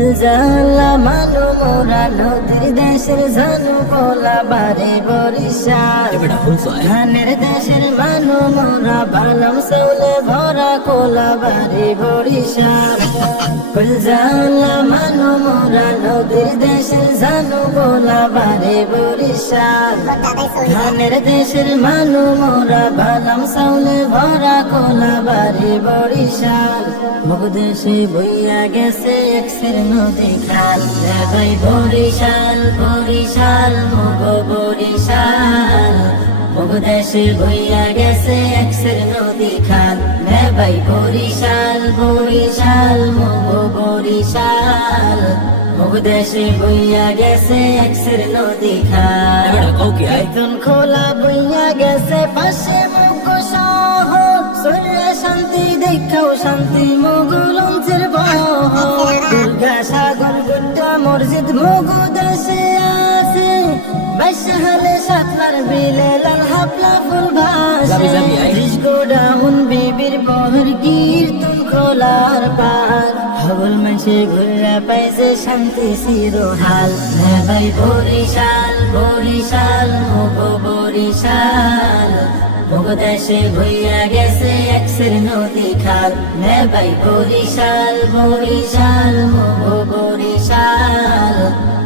গুলজালা মানু মোরা নদীর দেশের ঝানু কোলা বারে বরিশাল ধানের দেশের মানু মোরা বালাম সৌলে ভরা কোলা বারে বরিশাল গুলজালা মানু মোরা নদীর দেশের ঝানু কোলা বারে বরিশাল ধানের দেশের মানু মোরা বালাম সৌলে ভরা কোলা বারে বরিশাল মুগ দেশে বইয়া গেছে একসের নদী খাল ভাই বরিশাল বরিশাল মুগ বরিশাল মুগ দেশে বইয়া গেছে একসের নদী খাল ভাই বরিশাল বরিশাল মুগ বরিশাল মুগ দেশে বইয়া গেছে একসের নদী খাল একজন খোলা বইয়া গেছে পাশে মুগ শহর শরীরে শান্তি দেখাও শান্তি মুগুলঞ্চের বহর দুর্গা সাগর গুড্ডা মসজিদ মুগু দেশে আছে বাইশাহালে সাতলার বিলে লাল হাফলা ফুল ভাসে গোডাউন বিবির বহর কীর্তন খোলার পার হবল মেছে ঘুরে পাইছে শান্তি শিরোহাল ভাই বরিশাল বরিশাল মুগ বরিশাল মুগ দেশে বইয়া গেছে একসের নদী খাল ভাই বরিশাল বরিশাল মুগ বরিশাল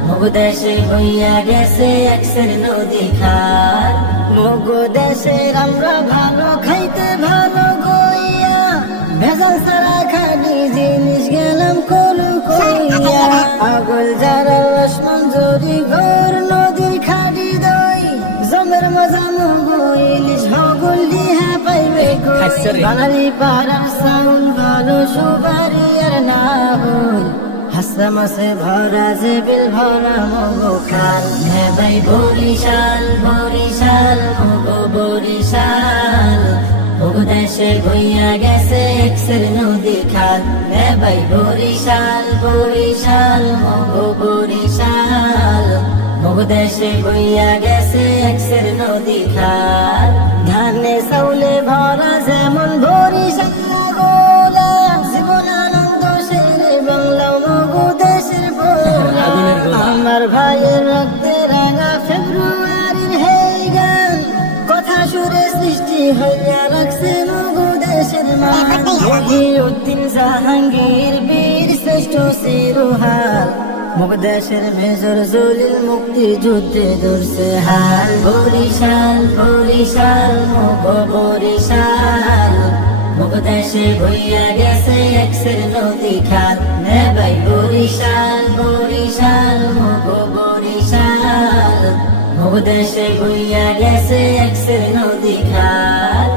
মুগ দেশে বইয়া গেছে একসের নদী খাল মুগ দেশের আমরা ভালো খাইতে ভালো গইয়া ভেজাল ছাড়া খালি জিনিস গেলাম করু কইয়া আগল যারা রসমান জরি ঘর নদীর খাড়ি দই জমের মজা মুগ ইলিশ হগল দিহা পাইবে বাঙালি পাড়ার সাউন্ড ভালো সুবারি আর না হল হাসা মাসে ভরা যে বিল ভরা মুগ খাল ভাই বরিশাল বরিশাল মুগ বরিশাল মুগ দেশে বইয়া গেছে একসের নদী খাল ভাই বরিশাল বরিশাল মুগ বরিশাল মুগ দেশে বইয়া গেছে একসের নদী খাল ধানে চাউলে ভরা যেমন বরিশাল গোলা জীবন আনন্দ সেরে বাংলা মুগ দেশের বোলা আমার ভাইয়ের রক্তে রাঙা ফেব্রুয়ারির হেই গান কথা সুরে সৃষ্টি হইয়া রাখছে মুগ দেশের মান উদ্দিন জাহাঙ্গীর বীর শ্রেষ্ঠ শিরোহাল মুগ দেশের মেজর জলিল মুক্তি যুদ্ধে ধরছে হাল বরিশাল বরিশাল মুগ বরিশাল মুগ দেশে বইয়া গেছে একসের নদী খাল ভাই বরিশাল বরিশাল মুগ বরিশাল মুগ দেশে বইয়া গেছে একসের নদী খাল।